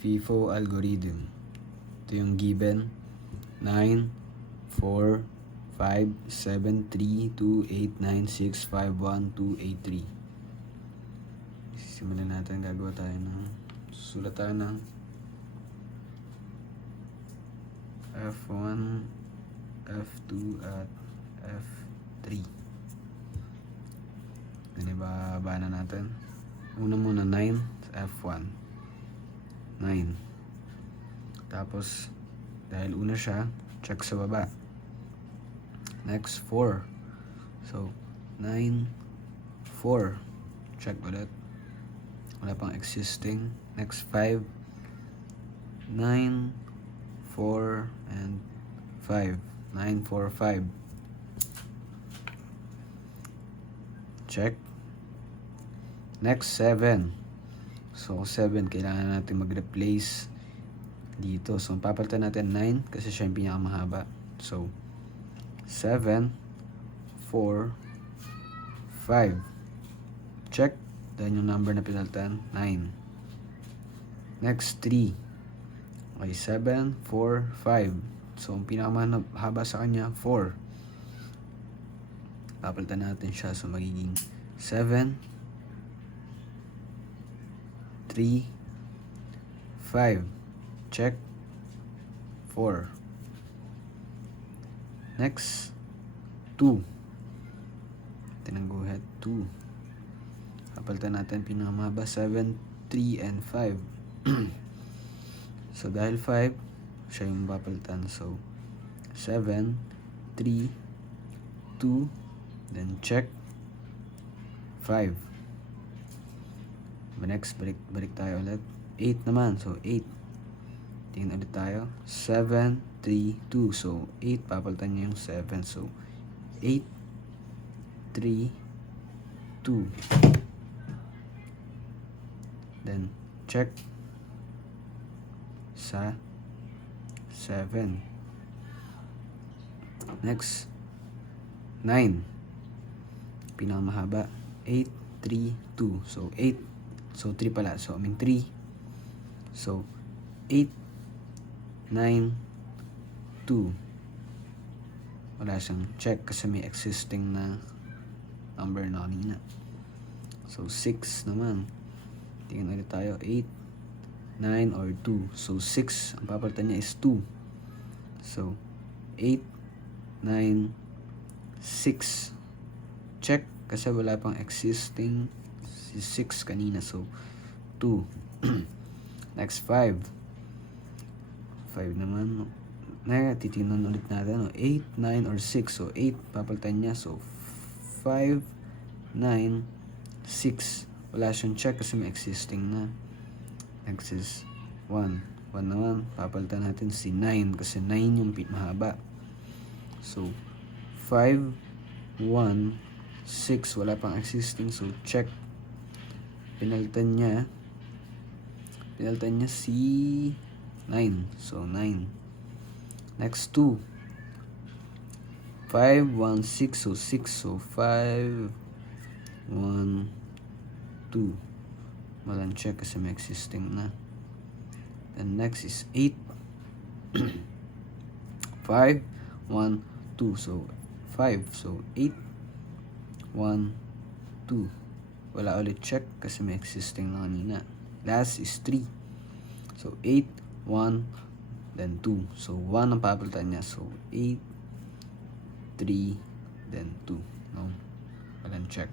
FIFO algorithm. Ito yung given 9, 4, 5, 7, 3, 2, 8, 9, 6, 5, 1, 2, 8, 3. Simulan natin. Gagawa tayo ng sulat tayo ng F1, F2 at F3. Ibaba na natin. Una muna 9 sa F1. 9. Tapos, dahil una siya, check sa baba. Next, 4. So, 9, 4. Check ulit. Wala pang existing. Next, 5. 9, 4, and 5. 9, 4, 5. Check. Next, 7. So, 7, kailangan natin mag-replace dito. So, papalitan natin 9 kasi siya yung pinakamahaba. So, 7, 4, 5. Check. Then yung number na pinalitan, 9. Next, 3. Okay, 7, 4, 5. So, ang pinakamahaba sa kanya, 4. Papalitan natin siya. So, magiging 7, 3, 5. Check. 4. Next, 2. Tinangguhit, 2. Papalitan natin pinakamahaba, 7, 3, and 5. So, dahil 5, siya yung papalitan. So, 7, 3, 2, then check, 5. Next, balik tayo ulit. 8 naman. So, 8. Tingnan ulit tayo. 7, 3, 2. So, 8. Papalitan niya yung 7. So, 8, 3, 2. Then, check sa 7. Next, 9. Pinakamahaba. 8, 3, 2. So, 8. So, 3 pala. So, 3. So, 8, 9, 2. Wala siyang check kasi may existing na number na kanina. So, 6 naman. Tingnan ulit tayo. 8, 9, or 2. So, 6. Ang papalitan niya is 2. So, 8, 9, 6. Check kasi wala pang existing si 6 kanina. So, 2. Next, 5. 5 naman. Titignan ulit natin. 8, 9, or 6. So, 8. Papalitan niya. So, 5, 9, 6. Wala siyang check kasi may existing na. Next is 1. 1 naman. Papalitan natin si 9 kasi 9 yung mahaba. So, 5, 1, 6. Wala pang existing. So, check. Pinalitan niya si 9. So, 9. Next, 2. 5, 1, 6. So, 6. So, 5, 1, 2. Walang check kasi may existing na. Then, next is 8. 5, 1, 2. So, 5. So, 8, 1, 2. Wala ulit check kasi may existing na kanina. Last is 3. So, 8, 1, then 2. So, 1 ang papalitan niya. So, 8, 3, then 2. No? Walang check.